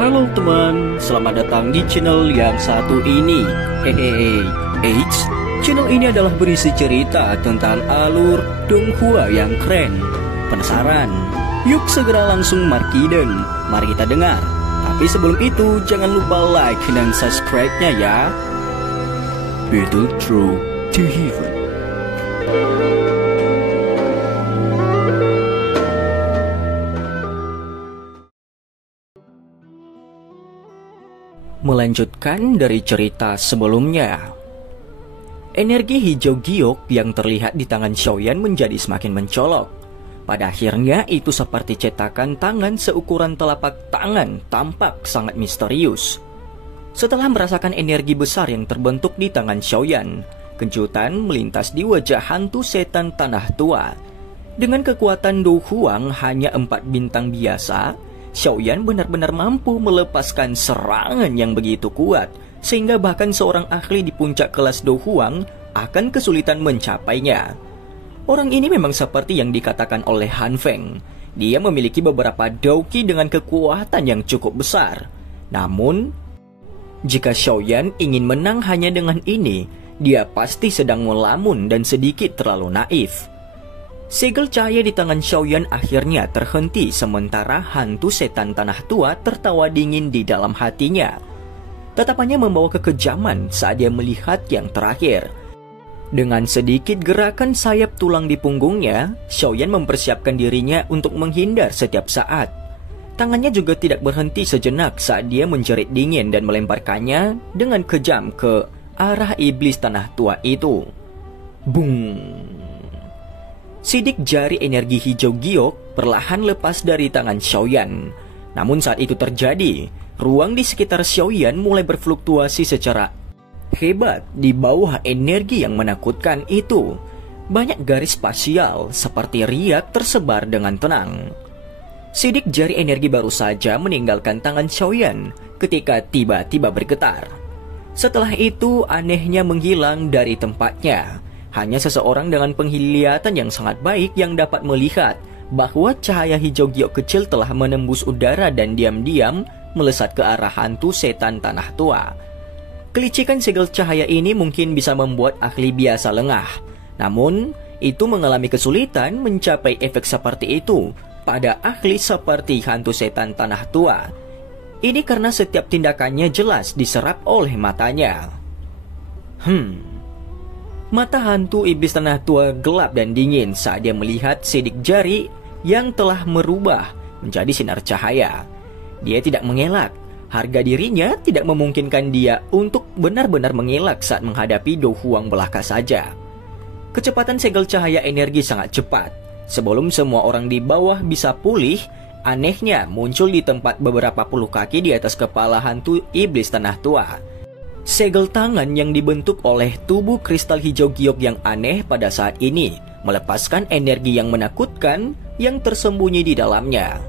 Halo teman, selamat datang di channel yang satu ini. Hehehe, channel ini adalah berisi cerita tentang alur Donghua yang keren. Penasaran? Yuk segera langsung markiden, mari kita dengar. Tapi sebelum itu, jangan lupa like dan subscribe-nya ya. Battle Through to Heaven. Melanjutkan dari cerita sebelumnya, energi hijau giok yang terlihat di tangan Xiaoyan menjadi semakin mencolok. Pada akhirnya itu seperti cetakan tangan seukuran telapak tangan, tampak sangat misterius. Setelah merasakan energi besar yang terbentuk di tangan Xiaoyan, kejutan melintas di wajah hantu setan tanah tua. Dengan kekuatan Do Huang hanya 4 bintang biasa, Xiaoyan benar-benar mampu melepaskan serangan yang begitu kuat, sehingga bahkan seorang ahli di puncak kelas Do Huang akan kesulitan mencapainya. Orang ini memang seperti yang dikatakan oleh Han Feng. Dia memiliki beberapa Douqi dengan kekuatan yang cukup besar. Namun, jika Xiaoyan ingin menang hanya dengan ini, dia pasti sedang melamun dan sedikit terlalu naif. Segel cahaya di tangan Xiaoyan akhirnya terhenti sementara hantu setan tanah tua tertawa dingin di dalam hatinya. Tatapannya membawa kekejaman saat dia melihat yang terakhir. Dengan sedikit gerakan sayap tulang di punggungnya, Xiaoyan mempersiapkan dirinya untuk menghindar setiap saat. Tangannya juga tidak berhenti sejenak saat dia menjerit dingin dan melemparkannya dengan kejam ke arah iblis tanah tua itu. Bung! Sidik jari energi hijau giok perlahan lepas dari tangan Xiaoyan. Namun saat itu terjadi, ruang di sekitar Xiaoyan mulai berfluktuasi secara hebat di bawah energi yang menakutkan itu. Banyak garis spasial seperti riak tersebar dengan tenang. Sidik jari energi baru saja meninggalkan tangan Xiaoyan ketika tiba-tiba bergetar. Setelah itu anehnya menghilang dari tempatnya. Hanya seseorang dengan penglihatan yang sangat baik yang dapat melihat bahwa cahaya hijau giok kecil telah menembus udara dan diam-diam melesat ke arah hantu setan tanah tua. Kelicikan segel cahaya ini mungkin bisa membuat ahli biasa lengah. Namun, itu mengalami kesulitan mencapai efek seperti itu pada ahli seperti hantu setan tanah tua. Ini karena setiap tindakannya jelas diserap oleh matanya. Mata hantu iblis tanah tua gelap dan dingin saat dia melihat sidik jari yang telah merubah menjadi sinar cahaya. Dia tidak mengelak. Harga dirinya tidak memungkinkan dia untuk benar-benar mengelak saat menghadapi Do Huang belaka saja. Kecepatan segel cahaya energi sangat cepat. Sebelum semua orang di bawah bisa pulih, anehnya muncul di tempat beberapa puluh kaki di atas kepala hantu iblis tanah tua. Segel tangan yang dibentuk oleh tubuh kristal hijau giok yang aneh pada saat ini melepaskan energi yang menakutkan yang tersembunyi di dalamnya.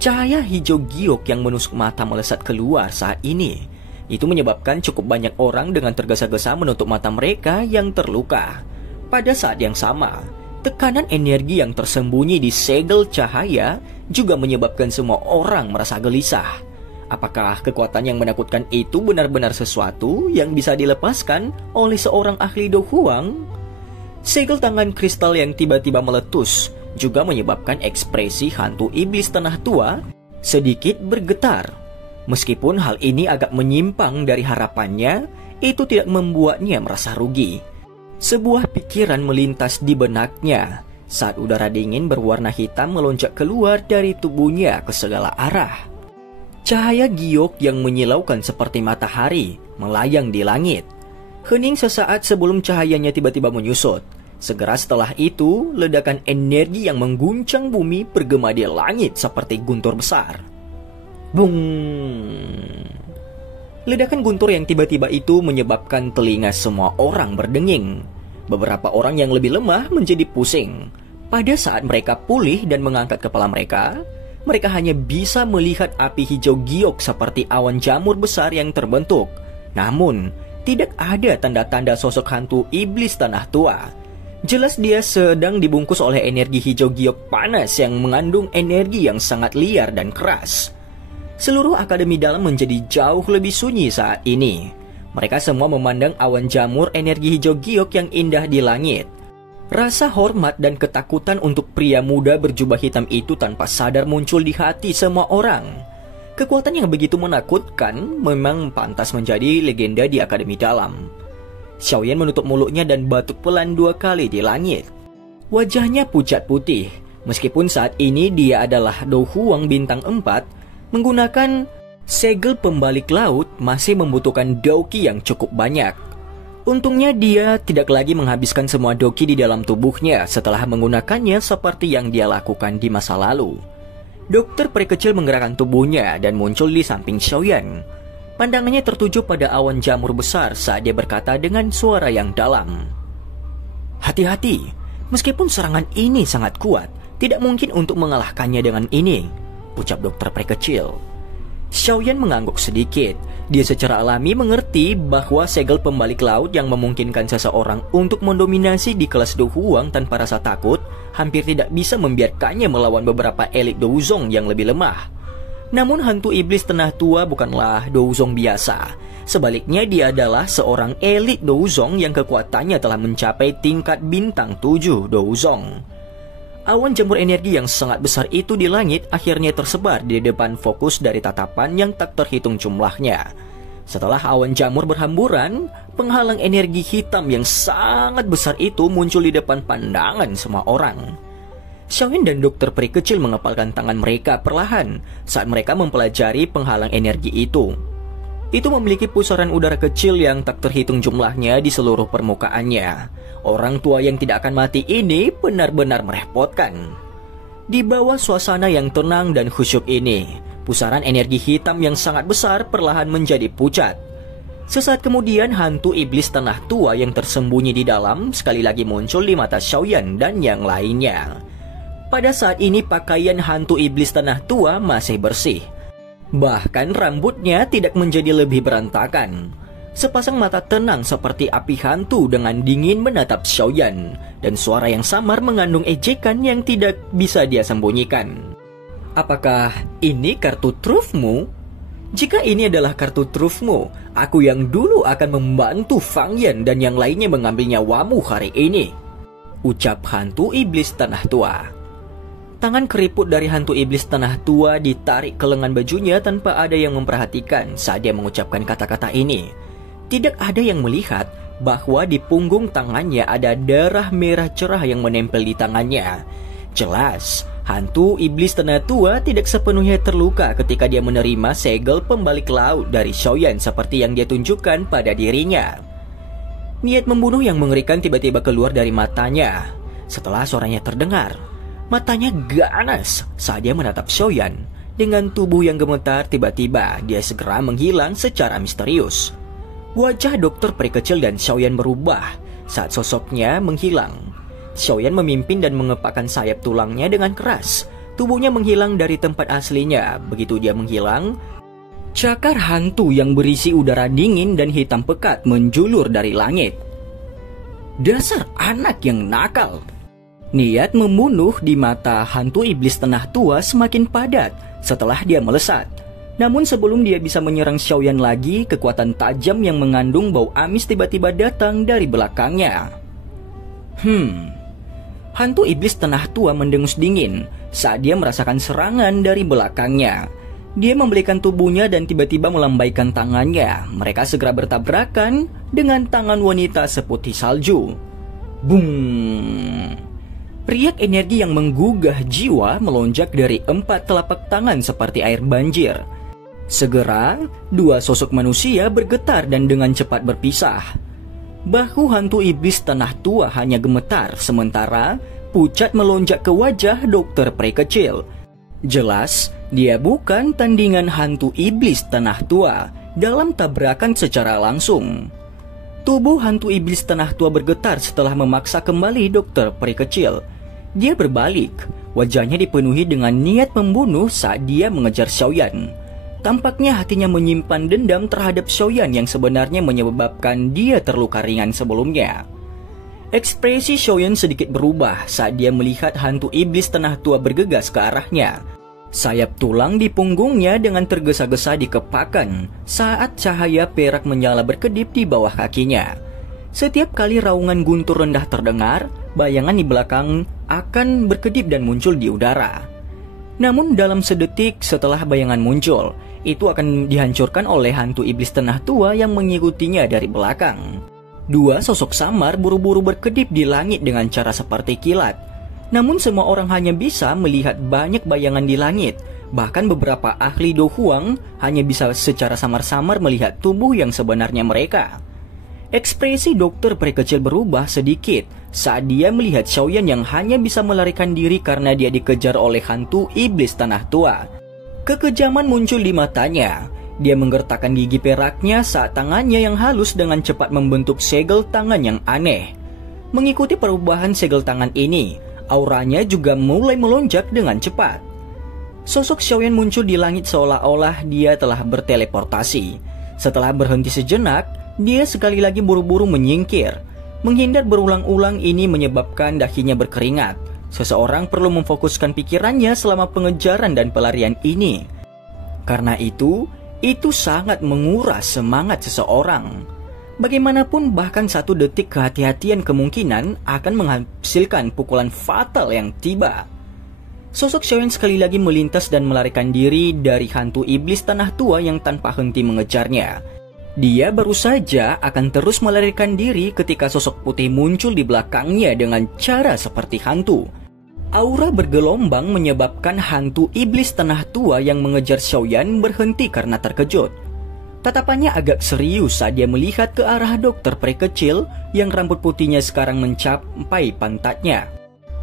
Cahaya hijau giok yang menusuk mata melesat keluar saat ini. Itu menyebabkan cukup banyak orang dengan tergesa-gesa menutup mata mereka yang terluka. Pada saat yang sama, tekanan energi yang tersembunyi di segel cahaya juga menyebabkan semua orang merasa gelisah. Apakah kekuatan yang menakutkan itu benar-benar sesuatu yang bisa dilepaskan oleh seorang ahli Do Huang? Segel tangan kristal yang tiba-tiba meletus juga menyebabkan ekspresi hantu iblis tanah tua sedikit bergetar. Meskipun hal ini agak menyimpang dari harapannya, itu tidak membuatnya merasa rugi. Sebuah pikiran melintas di benaknya saat udara dingin berwarna hitam melonjak keluar dari tubuhnya ke segala arah. Cahaya giok yang menyilaukan seperti matahari melayang di langit. Hening sesaat sebelum cahayanya tiba-tiba menyusut. Segera setelah itu, ledakan energi yang mengguncang bumi bergema di langit seperti guntur besar. Bung! Ledakan guntur yang tiba-tiba itu menyebabkan telinga semua orang berdenging. Beberapa orang yang lebih lemah menjadi pusing. Pada saat mereka pulih dan mengangkat kepala mereka hanya bisa melihat api hijau giok seperti awan jamur besar yang terbentuk. Namun, tidak ada tanda-tanda sosok hantu iblis tanah tua. Jelas dia sedang dibungkus oleh energi hijau giok panas yang mengandung energi yang sangat liar dan keras. Seluruh akademi dalam menjadi jauh lebih sunyi saat ini. Mereka semua memandang awan jamur energi hijau giok yang indah di langit. Rasa hormat dan ketakutan untuk pria muda berjubah hitam itu tanpa sadar muncul di hati semua orang. Kekuatan yang begitu menakutkan memang pantas menjadi legenda di akademi dalam. Xiaoyan menutup mulutnya dan batuk pelan 2 kali di langit. Wajahnya pucat putih, meskipun saat ini dia adalah Do Huang bintang 4, menggunakan segel pembalik laut masih membutuhkan doki yang cukup banyak. Untungnya dia tidak lagi menghabiskan semua doki di dalam tubuhnya setelah menggunakannya seperti yang dia lakukan di masa lalu. Dokter peri kecil menggerakkan tubuhnya dan muncul di samping Xiaoyan. Pandangannya tertuju pada awan jamur besar saat dia berkata dengan suara yang dalam. "Hati-hati, meskipun serangan ini sangat kuat, tidak mungkin untuk mengalahkannya dengan ini," ucap dokter peri kecil. Xiaoyan mengangguk sedikit. Dia secara alami mengerti bahwa segel pembalik laut yang memungkinkan seseorang untuk mendominasi di kelas Do Huang tanpa rasa takut hampir tidak bisa membiarkannya melawan beberapa elit Douzong yang lebih lemah. Namun hantu iblis tanah tua bukanlah Douzong biasa. Sebaliknya dia adalah seorang elit Douzong yang kekuatannya telah mencapai tingkat bintang 7 Douzong. Awan jamur energi yang sangat besar itu di langit akhirnya tersebar di depan fokus dari tatapan yang tak terhitung jumlahnya. Setelah awan jamur berhamburan, penghalang energi hitam yang sangat besar itu muncul di depan pandangan semua orang. Xiaoyan dan dokter peri kecil mengepalkan tangan mereka perlahan saat mereka mempelajari penghalang energi itu. Itu memiliki pusaran udara kecil yang tak terhitung jumlahnya di seluruh permukaannya. Orang tua yang tidak akan mati ini benar-benar merepotkan. Di bawah suasana yang tenang dan khusyuk ini, pusaran energi hitam yang sangat besar perlahan menjadi pucat. Sesaat kemudian hantu iblis tanah tua yang tersembunyi di dalam sekali lagi muncul di mata Xiaoyan dan yang lainnya. Pada saat ini pakaian hantu iblis tanah tua masih bersih. Bahkan rambutnya tidak menjadi lebih berantakan. Sepasang mata tenang seperti api hantu dengan dingin menatap Xiaoyan, dan suara yang samar mengandung ejekan yang tidak bisa dia sembunyikan. "Apakah ini kartu trufmu? Jika ini adalah kartu trufmu, aku yang dulu akan membantu Fang Yan dan yang lainnya mengambil nyawamu hari ini," ucap hantu iblis tanah tua. Tangan keriput dari hantu iblis tanah tua ditarik ke lengan bajunya tanpa ada yang memperhatikan saat dia mengucapkan kata-kata ini. Tidak ada yang melihat bahwa di punggung tangannya ada darah merah cerah yang menempel di tangannya. Jelas, hantu iblis tanah tua tidak sepenuhnya terluka ketika dia menerima segel pembalik laut dari Xiaoyan seperti yang dia tunjukkan pada dirinya. Niat membunuh yang mengerikan tiba-tiba keluar dari matanya. Setelah suaranya terdengar, matanya ganas saat dia menatap Xiaoyan. Dengan tubuh yang gemetar, tiba-tiba dia segera menghilang secara misterius. Wajah dokter peri kecil dan Xiaoyan berubah saat sosoknya menghilang. Xiaoyan memimpin dan mengepakkan sayap tulangnya dengan keras. Tubuhnya menghilang dari tempat aslinya. Begitu dia menghilang, cakar hantu yang berisi udara dingin dan hitam pekat menjulur dari langit. Dasar anak yang nakal! Niat membunuh di mata hantu iblis tanah tua semakin padat setelah dia melesat. Namun sebelum dia bisa menyerang Xiaoyan lagi, kekuatan tajam yang mengandung bau amis tiba-tiba datang dari belakangnya. Hantu iblis tanah tua mendengus dingin saat dia merasakan serangan dari belakangnya. Dia membalikan tubuhnya dan tiba-tiba melambaikan tangannya. Mereka segera bertabrakan dengan tangan wanita seputih salju. Bung! Riak energi yang menggugah jiwa melonjak dari 4 telapak tangan seperti air banjir. Segera, 2 sosok manusia bergetar dan dengan cepat berpisah. Bahu hantu iblis tanah tua hanya gemetar, sementara pucat melonjak ke wajah dokter peri kecil. Jelas, dia bukan tandingan hantu iblis tanah tua dalam tabrakan secara langsung. Tubuh hantu iblis tanah tua bergetar setelah memaksa kembali dokter peri kecil. Dia berbalik, wajahnya dipenuhi dengan niat membunuh saat dia mengejar Xiaoyan. Tampaknya hatinya menyimpan dendam terhadap Xiaoyan yang sebenarnya menyebabkan dia terluka ringan sebelumnya. Ekspresi Xiaoyan sedikit berubah saat dia melihat hantu iblis tanah tua bergegas ke arahnya. Sayap tulang di punggungnya dengan tergesa-gesa dikepakan saat cahaya perak menyala berkedip di bawah kakinya. Setiap kali raungan guntur rendah terdengar, bayangan di belakang akan berkedip dan muncul di udara. Namun dalam sedetik setelah bayangan muncul, itu akan dihancurkan oleh hantu iblis tanah tua yang mengikutinya dari belakang. Dua sosok samar buru-buru berkedip di langit dengan cara seperti kilat. Namun semua orang hanya bisa melihat banyak bayangan di langit. Bahkan beberapa ahli Do Huang hanya bisa secara samar-samar melihat tubuh yang sebenarnya mereka. Ekspresi dokter peri kecil berubah sedikit saat dia melihat Xiaoyan yang hanya bisa melarikan diri karena dia dikejar oleh hantu iblis tanah tua. Kekejaman muncul di matanya. Dia menggertakkan gigi peraknya saat tangannya yang halus dengan cepat membentuk segel tangan yang aneh. Mengikuti perubahan segel tangan ini, auranya juga mulai melonjak dengan cepat. Sosok Xiaoyan muncul di langit seolah-olah dia telah berteleportasi. Setelah berhenti sejenak, dia sekali lagi buru-buru menyingkir. Menghindar berulang-ulang ini menyebabkan dahinya berkeringat. Seseorang perlu memfokuskan pikirannya selama pengejaran dan pelarian ini. Karena itu sangat menguras semangat seseorang. Bagaimanapun bahkan satu detik kehati-hatian kemungkinan akan menghasilkan pukulan fatal yang tiba. Sosok Xiaoyan sekali lagi melintas dan melarikan diri dari hantu iblis tanah tua yang tanpa henti mengejarnya. Dia baru saja akan terus melarikan diri ketika sosok putih muncul di belakangnya dengan cara seperti hantu. Aura bergelombang menyebabkan hantu iblis tanah tua yang mengejar Xiaoyan berhenti karena terkejut. Tatapannya agak serius saat dia melihat ke arah dokter peri kecil yang rambut putihnya sekarang mencapai pantatnya.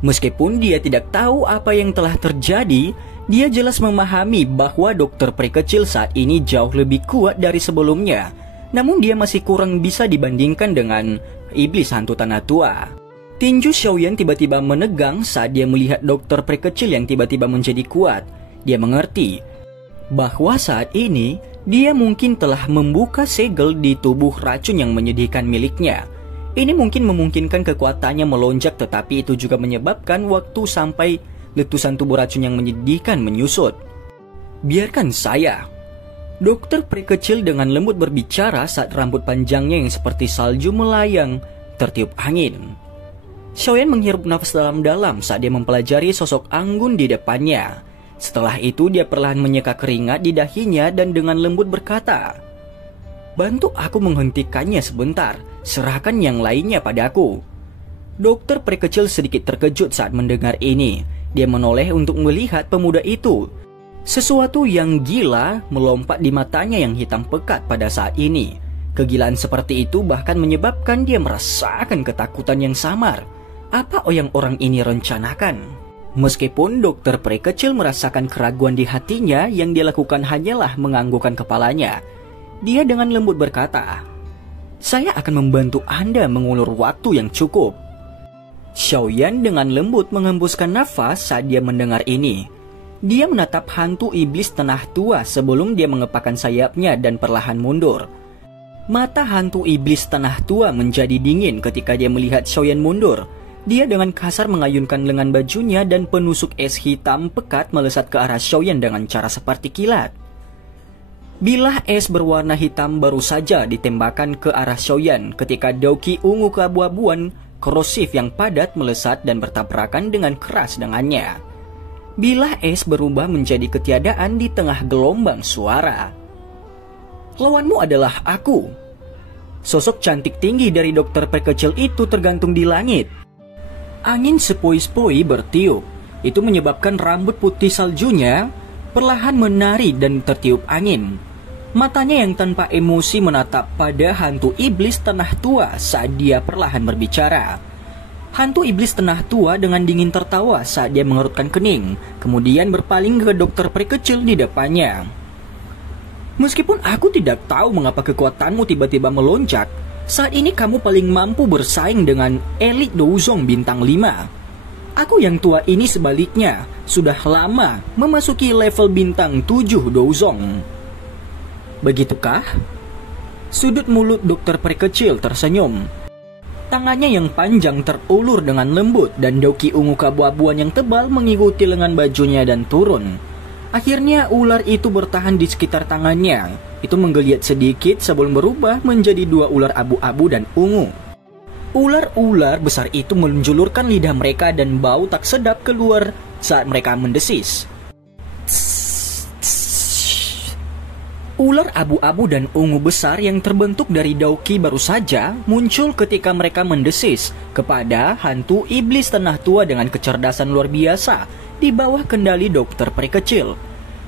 Meskipun dia tidak tahu apa yang telah terjadi, dia jelas memahami bahwa dokter peri kecil saat ini jauh lebih kuat dari sebelumnya. Namun dia masih kurang bisa dibandingkan dengan iblis hantu tanah tua. Tinju Xiaoyan tiba-tiba menegang saat dia melihat dokter peri kecil yang tiba-tiba menjadi kuat. Dia mengerti bahwa saat ini dia mungkin telah membuka segel di tubuh racun yang menyedihkan miliknya. Ini mungkin memungkinkan kekuatannya melonjak, tetapi itu juga menyebabkan waktu sampai letusan tubuh racun yang menyedihkan menyusut. Biarkan saya. Dokter peri kecil dengan lembut berbicara saat rambut panjangnya yang seperti salju melayang tertiup angin. Xiaoyan menghirup nafas dalam-dalam saat dia mempelajari sosok anggun di depannya. Setelah itu dia perlahan menyeka keringat di dahinya dan dengan lembut berkata, "Bantu aku menghentikannya sebentar, serahkan yang lainnya padaku." Dokter peri kecil sedikit terkejut saat mendengar ini. Dia menoleh untuk melihat pemuda itu. Sesuatu yang gila melompat di matanya yang hitam pekat pada saat ini. Kegilaan seperti itu bahkan menyebabkan dia merasakan ketakutan yang samar. Apa yang orang ini rencanakan? Meskipun dokter peri kecil merasakan keraguan di hatinya, yang dia lakukan hanyalah menganggukkan kepalanya. Dia dengan lembut berkata, "Saya akan membantu Anda mengulur waktu yang cukup." Xiaoyan dengan lembut menghembuskan nafas saat dia mendengar ini. Dia menatap hantu iblis tanah tua sebelum dia mengepakkan sayapnya dan perlahan mundur. Mata hantu iblis tanah tua menjadi dingin ketika dia melihat Xiaoyan mundur. Dia dengan kasar mengayunkan lengan bajunya dan penusuk es hitam pekat melesat ke arah Xiaoyan dengan cara seperti kilat. Bilah es berwarna hitam baru saja ditembakkan ke arah Xiaoyan ketika dauki ungu keabu-abuan korosif yang padat melesat dan bertabrakan dengan keras dengannya. Bilah es berubah menjadi ketiadaan di tengah gelombang suara. "Lawanmu adalah aku." Sosok cantik tinggi dari dokter peri kecil itu tergantung di langit. Angin sepoi-sepoi bertiup. Itu menyebabkan rambut putih saljunya perlahan menari dan tertiup angin. Matanya yang tanpa emosi menatap pada hantu iblis tanah tua saat dia perlahan berbicara. Hantu iblis tanah tua dengan dingin tertawa saat dia mengerutkan kening, kemudian berpaling ke dokter peri kecil di depannya. "Meskipun aku tidak tahu mengapa kekuatanmu tiba-tiba melonjak, saat ini kamu paling mampu bersaing dengan elit Douzong bintang 5. Aku yang tua ini sebaliknya sudah lama memasuki level bintang 7 Douzong." "Begitukah?" Sudut mulut dokter peri kecil tersenyum. Tangannya yang panjang terulur dengan lembut dan dauki ungu keabu-abuan yang tebal mengikuti lengan bajunya dan turun. Akhirnya ular itu bertahan di sekitar tangannya. Itu menggeliat sedikit sebelum berubah menjadi dua ular abu-abu dan ungu. Ular-ular besar itu menjulurkan lidah mereka dan bau tak sedap keluar saat mereka mendesis. Ular abu-abu dan ungu besar yang terbentuk dari Dauki baru saja muncul ketika mereka mendesis kepada hantu iblis tanah tua dengan kecerdasan luar biasa di bawah kendali dokter peri kecil.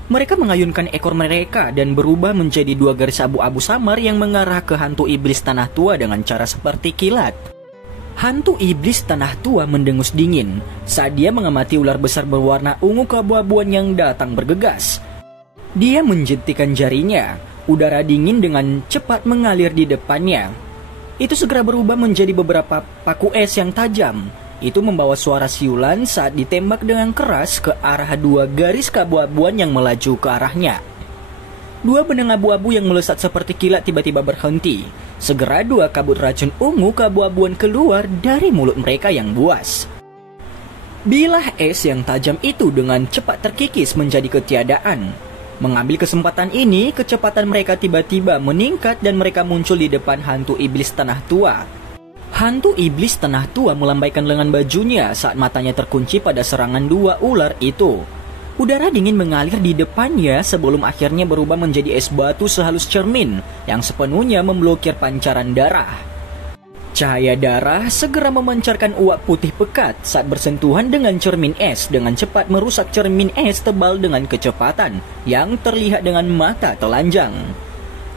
Mereka mengayunkan ekor mereka dan berubah menjadi dua garis abu-abu samar yang mengarah ke hantu iblis tanah tua dengan cara seperti kilat. Hantu iblis tanah tua mendengus dingin saat dia mengamati ular besar berwarna ungu keabu-abuan yang datang bergegas. Dia menjentikan jarinya, udara dingin dengan cepat mengalir di depannya. Itu segera berubah menjadi beberapa paku es yang tajam. Itu membawa suara siulan saat ditembak dengan keras ke arah dua garis keabu-abuan yang melaju ke arahnya. Dua benang abu-abu yang melesat seperti kilat tiba-tiba berhenti. Segera dua kabut racun ungu keabu-abuan keluar dari mulut mereka yang buas. Bilah es yang tajam itu dengan cepat terkikis menjadi ketiadaan. Mengambil kesempatan ini, kecepatan mereka tiba-tiba meningkat dan mereka muncul di depan hantu iblis tanah tua. Hantu iblis tanah tua melambaikan lengan bajunya saat matanya terkunci pada serangan dua ular itu. Udara dingin mengalir di depannya sebelum akhirnya berubah menjadi es batu sehalus cermin yang sepenuhnya memblokir pancaran darah. Cahaya darah segera memancarkan uap putih pekat saat bersentuhan dengan cermin es dengan cepat merusak cermin es tebal dengan kecepatan yang terlihat dengan mata telanjang.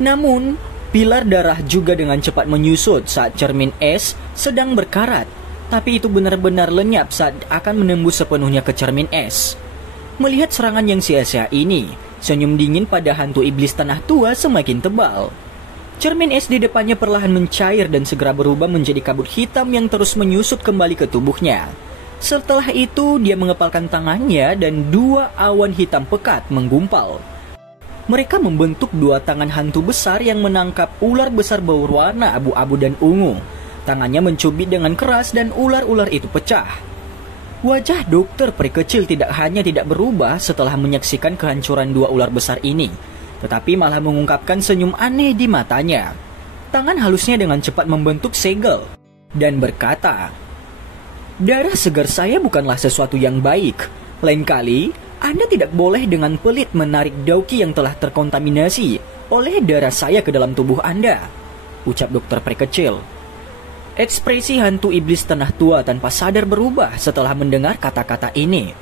Namun, pilar darah juga dengan cepat menyusut saat cermin es sedang berkarat, tapi itu benar-benar lenyap saat akan menembus sepenuhnya ke cermin es. Melihat serangan yang sia-sia ini, senyum dingin pada hantu iblis tanah tua semakin tebal. Cermin es di depannya perlahan mencair dan segera berubah menjadi kabut hitam yang terus menyusut kembali ke tubuhnya. Setelah itu, dia mengepalkan tangannya dan dua awan hitam pekat menggumpal. Mereka membentuk dua tangan hantu besar yang menangkap ular besar berwarna abu-abu dan ungu. Tangannya mencubit dengan keras dan ular-ular itu pecah. Wajah dokter peri kecil tidak hanya tidak berubah setelah menyaksikan kehancuran dua ular besar ini, tetapi malah mengungkapkan senyum aneh di matanya. Tangan halusnya dengan cepat membentuk segel dan berkata, "Darah segar saya bukanlah sesuatu yang baik. Lain kali, Anda tidak boleh dengan pelit menarik Dauki yang telah terkontaminasi oleh darah saya ke dalam tubuh Anda," ucap dokter peri kecil. Ekspresi hantu iblis tanah tua tanpa sadar berubah setelah mendengar kata-kata ini.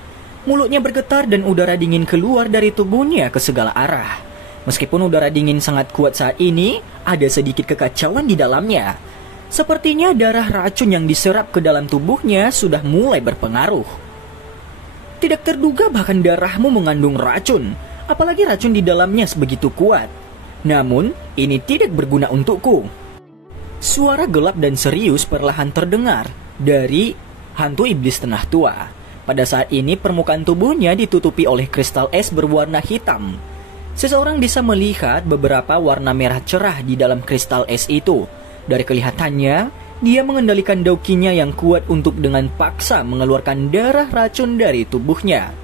Mulutnya bergetar dan udara dingin keluar dari tubuhnya ke segala arah. Meskipun udara dingin sangat kuat saat ini, ada sedikit kekacauan di dalamnya. Sepertinya darah racun yang diserap ke dalam tubuhnya sudah mulai berpengaruh. Tidak terduga bahkan darahmu mengandung racun, apalagi racun di dalamnya sebegitu kuat. Namun, ini tidak berguna untukku. Suara gelap dan serius perlahan terdengar dari hantu iblis tanah tua. Pada saat ini permukaan tubuhnya ditutupi oleh kristal es berwarna hitam. Seseorang bisa melihat beberapa warna merah cerah di dalam kristal es itu. Dari kelihatannya, dia mengendalikan daukinya yang kuat untuk dengan paksa mengeluarkan darah racun dari tubuhnya.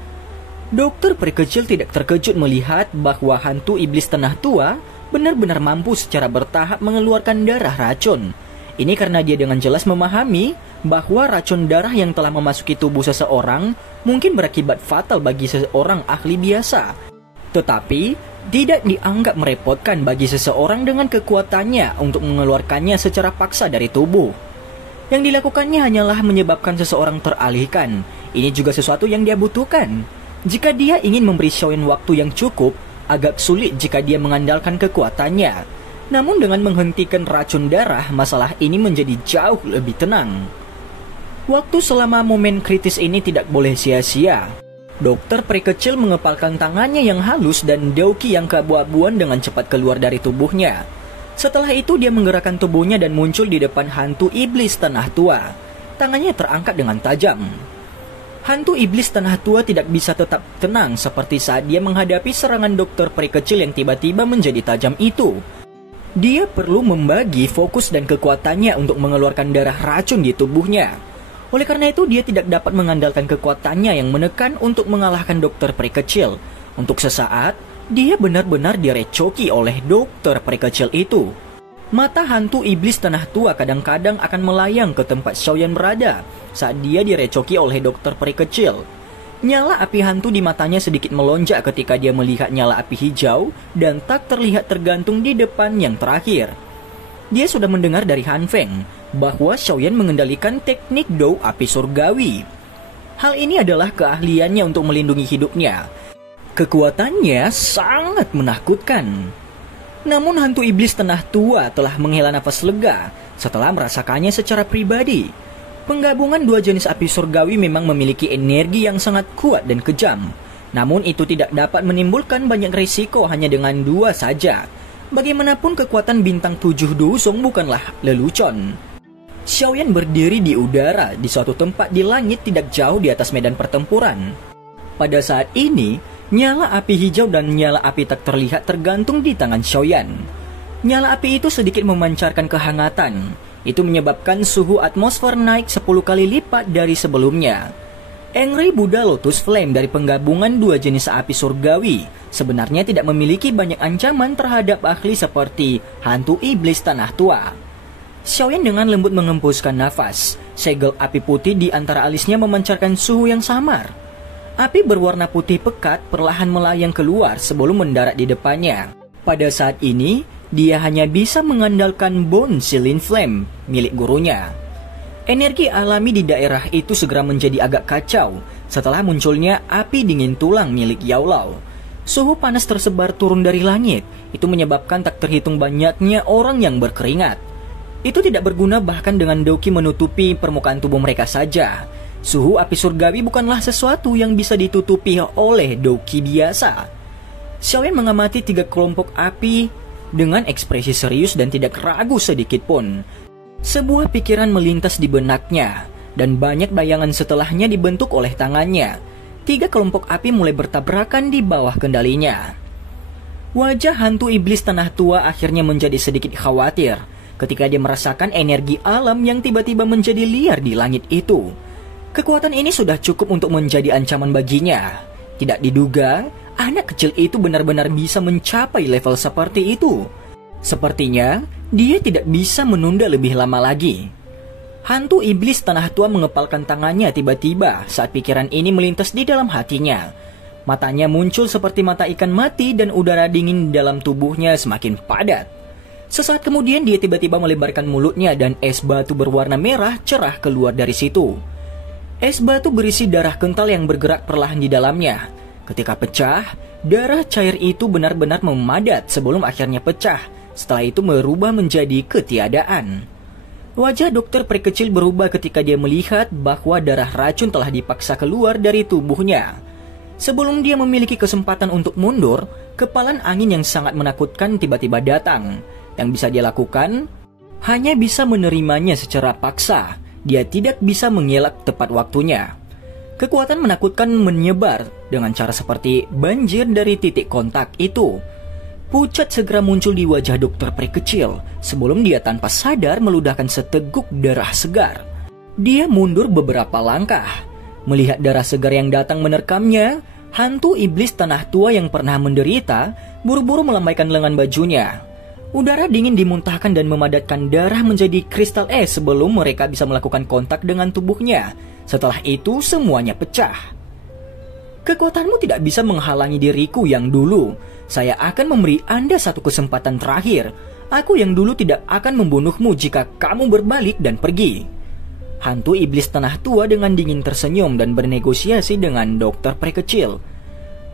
Dokter peri kecil tidak terkejut melihat bahwa hantu iblis tanah tua benar-benar mampu secara bertahap mengeluarkan darah racun. Ini karena dia dengan jelas memahami bahwa racun darah yang telah memasuki tubuh seseorang mungkin berakibat fatal bagi seseorang ahli biasa. Tetapi, tidak dianggap merepotkan bagi seseorang dengan kekuatannya untuk mengeluarkannya secara paksa dari tubuh. Yang dilakukannya hanyalah menyebabkan seseorang teralihkan. Ini juga sesuatu yang dia butuhkan. Jika dia ingin memberi Xiaoyan waktu yang cukup, agak sulit jika dia mengandalkan kekuatannya. Namun dengan menghentikan racun darah, masalah ini menjadi jauh lebih tenang. Waktu selama momen kritis ini tidak boleh sia-sia. Dokter peri kecil mengepalkan tangannya yang halus dan Dauki yang keabu-abuan dengan cepat keluar dari tubuhnya. Setelah itu dia menggerakkan tubuhnya dan muncul di depan hantu iblis tanah tua. Tangannya terangkat dengan tajam. Hantu iblis tanah tua tidak bisa tetap tenang seperti saat dia menghadapi serangan dokter peri kecil yang tiba-tiba menjadi tajam itu. Dia perlu membagi fokus dan kekuatannya untuk mengeluarkan darah racun di tubuhnya. Oleh karena itu dia tidak dapat mengandalkan kekuatannya yang menekan untuk mengalahkan dokter peri kecil. Untuk sesaat, dia benar-benar direcoki oleh dokter peri kecil itu. Mata hantu iblis tanah tua kadang-kadang akan melayang ke tempat Xiaoyan berada saat dia direcoki oleh dokter peri kecil. Nyala api hantu di matanya sedikit melonjak ketika dia melihat nyala api hijau dan tak terlihat tergantung di depan yang terakhir. Dia sudah mendengar dari Han Feng bahwa Xiaoyan mengendalikan teknik Dou api surgawi. Hal ini adalah keahliannya untuk melindungi hidupnya. Kekuatannya sangat menakutkan. Namun hantu iblis tanah tua telah menghela nafas lega setelah merasakannya secara pribadi. Penggabungan dua jenis api surgawi memang memiliki energi yang sangat kuat dan kejam. Namun itu tidak dapat menimbulkan banyak risiko hanya dengan dua saja. Bagaimanapun kekuatan bintang 7 dusung bukanlah lelucon. Xiaoyan berdiri di udara di suatu tempat di langit tidak jauh di atas medan pertempuran. Pada saat ini, nyala api hijau dan nyala api tak terlihat tergantung di tangan Xiaoyan. Nyala api itu sedikit memancarkan kehangatan. Itu menyebabkan suhu atmosfer naik 10 kali lipat dari sebelumnya. Angry Buddha Lotus Flame dari penggabungan dua jenis api surgawi sebenarnya tidak memiliki banyak ancaman terhadap ahli seperti hantu iblis tanah tua. Xiaoyan dengan lembut mengembuskan nafas. Segel api putih di antara alisnya memancarkan suhu yang samar. Api berwarna putih pekat perlahan melayang keluar sebelum mendarat di depannya. Pada saat ini, dia hanya bisa mengandalkan Bone Silin Flame milik gurunya. Energi alami di daerah itu segera menjadi agak kacau setelah munculnya api dingin tulang milik Yao Lao. Suhu panas tersebar turun dari langit. Itu menyebabkan tak terhitung banyaknya orang yang berkeringat. Itu tidak berguna bahkan dengan Doki menutupi permukaan tubuh mereka saja. Suhu api surgawi bukanlah sesuatu yang bisa ditutupi oleh Doki biasa. Xiaoyan mengamati 3 kelompok api dengan ekspresi serius dan tidak ragu sedikit pun. Sebuah pikiran melintas di benaknya, dan banyak bayangan setelahnya dibentuk oleh tangannya. 3 kelompok api mulai bertabrakan di bawah kendalinya. Wajah hantu iblis tanah tua akhirnya menjadi sedikit khawatir ketika dia merasakan energi alam yang tiba-tiba menjadi liar di langit itu. Kekuatan ini sudah cukup untuk menjadi ancaman baginya. Tidak diduga, anak kecil itu benar-benar bisa mencapai level seperti itu. Sepertinya, dia tidak bisa menunda lebih lama lagi. Hantu iblis tanah tua mengepalkan tangannya tiba-tiba saat pikiran ini melintas di dalam hatinya. Matanya muncul seperti mata ikan mati dan udara dingin di dalam tubuhnya semakin padat. Sesaat kemudian dia tiba-tiba melebarkan mulutnya dan es batu berwarna merah cerah keluar dari situ. Es batu berisi darah kental yang bergerak perlahan di dalamnya. Ketika pecah, darah cair itu benar-benar memadat sebelum akhirnya pecah. Setelah itu berubah menjadi ketiadaan. Wajah dokter peri kecil berubah ketika dia melihat bahwa darah racun telah dipaksa keluar dari tubuhnya. Sebelum dia memiliki kesempatan untuk mundur, kepalan angin yang sangat menakutkan tiba-tiba datang. Yang bisa dia lakukan hanya bisa menerimanya secara paksa. Dia tidak bisa mengelak tepat waktunya. Kekuatan menakutkan menyebar dengan cara seperti banjir dari titik kontak itu. Pucat segera muncul di wajah dokter peri kecil sebelum dia tanpa sadar meludahkan seteguk darah segar. Dia mundur beberapa langkah. Melihat darah segar yang datang menerkamnya, hantu iblis tanah tua yang pernah menderita buru-buru melambaikan lengan bajunya. Udara dingin dimuntahkan dan memadatkan darah menjadi kristal es sebelum mereka bisa melakukan kontak dengan tubuhnya. Setelah itu semuanya pecah. Kekuatanmu tidak bisa menghalangi diriku yang dulu. Saya akan memberi Anda satu kesempatan terakhir. Aku yang dulu tidak akan membunuhmu jika kamu berbalik dan pergi. Hantu iblis tanah tua dengan dingin tersenyum dan bernegosiasi dengan dokter peri kecil.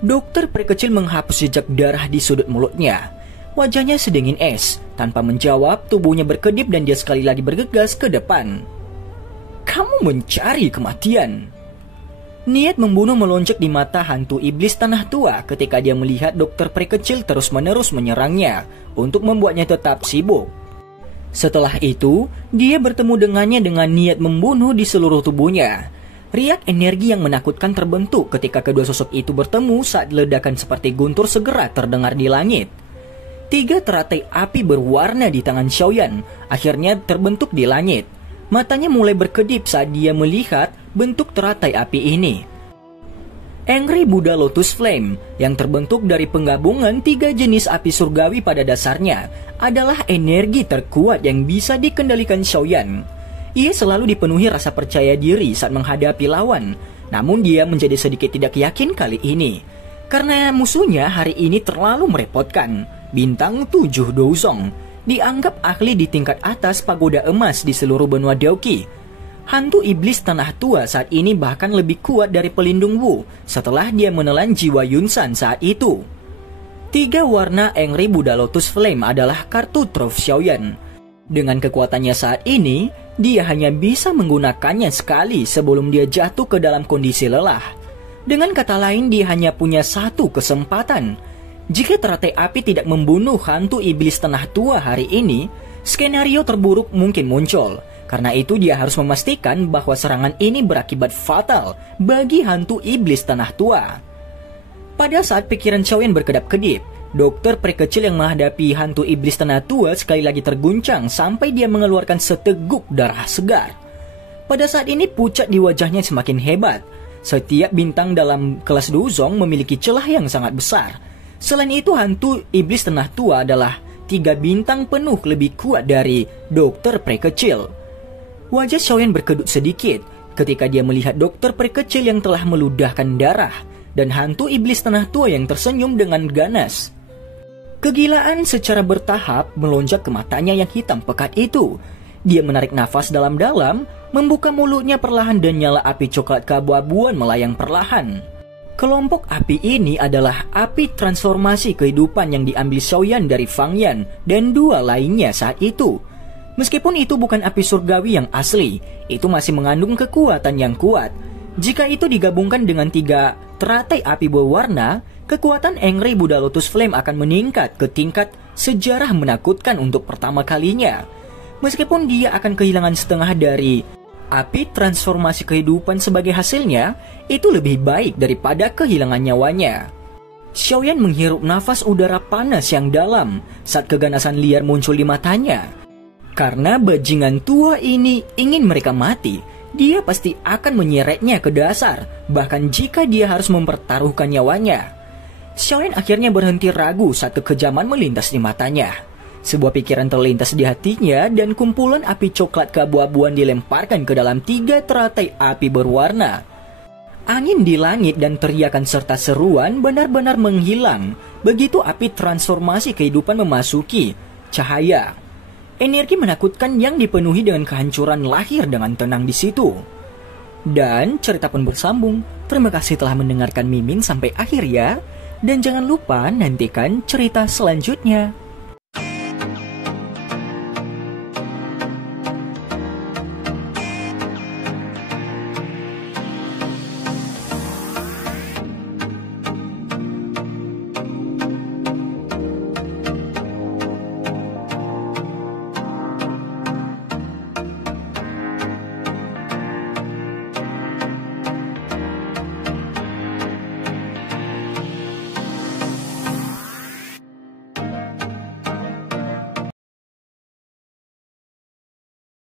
Dokter peri kecil menghapus jejak darah di sudut mulutnya. Wajahnya sedingin es. Tanpa menjawab, tubuhnya berkedip dan dia sekali lagi bergegas ke depan. Kamu mencari kematian. Niat membunuh melonjak di mata hantu iblis tanah tua ketika dia melihat dokter peri kecil terus-menerus menyerangnya untuk membuatnya tetap sibuk. Setelah itu, dia bertemu dengannya dengan niat membunuh di seluruh tubuhnya. Riak energi yang menakutkan terbentuk ketika kedua sosok itu bertemu saat ledakan seperti guntur segera terdengar di langit. 3 teratai api berwarna di tangan Xiaoyan akhirnya terbentuk di langit. Matanya mulai berkedip saat dia melihat bentuk teratai api ini. Angry Buddha Lotus Flame yang terbentuk dari penggabungan 3 jenis api surgawi pada dasarnya adalah energi terkuat yang bisa dikendalikan Xiaoyan. Ia selalu dipenuhi rasa percaya diri saat menghadapi lawan, namun dia menjadi sedikit tidak yakin kali ini karena musuhnya hari ini terlalu merepotkan. Bintang 7 Douzong dianggap ahli di tingkat atas pagoda emas di seluruh benua Daoqi. Hantu iblis tanah tua saat ini bahkan lebih kuat dari pelindung Wu setelah dia menelan jiwa Yunsan saat itu. 3 warna Angry Buddha Lotus Flame adalah kartu Trof Xiaoyan. Dengan kekuatannya saat ini, dia hanya bisa menggunakannya sekali sebelum dia jatuh ke dalam kondisi lelah. Dengan kata lain, dia hanya punya satu kesempatan. Jika teratai api tidak membunuh hantu iblis tanah tua hari ini, skenario terburuk mungkin muncul. Karena itu dia harus memastikan bahwa serangan ini berakibat fatal bagi hantu iblis tanah tua. Pada saat pikiran Xiaoyan berkedap-kedip, dokter prekecil yang menghadapi hantu iblis tanah tua sekali lagi terguncang sampai dia mengeluarkan seteguk darah segar. Pada saat ini pucat di wajahnya semakin hebat. Setiap bintang dalam kelas Douzong memiliki celah yang sangat besar. Selain itu, hantu iblis tanah tua adalah 3 bintang penuh lebih kuat dari dokter prekecil. Wajah Xiaoyan berkedut sedikit ketika dia melihat dokter prekecil yang telah meludahkan darah dan hantu iblis tanah tua yang tersenyum dengan ganas. Kegilaan secara bertahap melonjak ke matanya yang hitam pekat itu. Dia menarik nafas dalam-dalam, membuka mulutnya perlahan dan nyala api coklat keabu-abuan melayang perlahan. Kelompok api ini adalah api transformasi kehidupan yang diambil Xiaoyan dari Fang Yan dan 2 lainnya saat itu. Meskipun itu bukan api surgawi yang asli, itu masih mengandung kekuatan yang kuat. Jika itu digabungkan dengan 3 teratai api berwarna, kekuatan Angry Buddha Lotus Flame akan meningkat ke tingkat sejarah menakutkan untuk pertama kalinya. Meskipun dia akan kehilangan setengah dari api transformasi kehidupan sebagai hasilnya, itu lebih baik daripada kehilangan nyawanya. Xiaoyan menghirup nafas udara panas yang dalam saat keganasan liar muncul di matanya. Karena bajingan tua ini ingin mereka mati, dia pasti akan menyeretnya ke dasar, bahkan jika dia harus mempertaruhkan nyawanya. Xiaoyan akhirnya berhenti ragu saat kekejaman melintas di matanya. Sebuah pikiran terlintas di hatinya dan kumpulan api coklat keabu-abuan dilemparkan ke dalam 3 teratai api berwarna. Angin di langit dan teriakan serta seruan benar-benar menghilang begitu api transformasi kehidupan memasuki cahaya. Energi menakutkan yang dipenuhi dengan kehancuran lahir dengan tenang di situ. Dan cerita pun bersambung. Terima kasih telah mendengarkan Mimin sampai akhir ya. Dan jangan lupa nantikan cerita selanjutnya.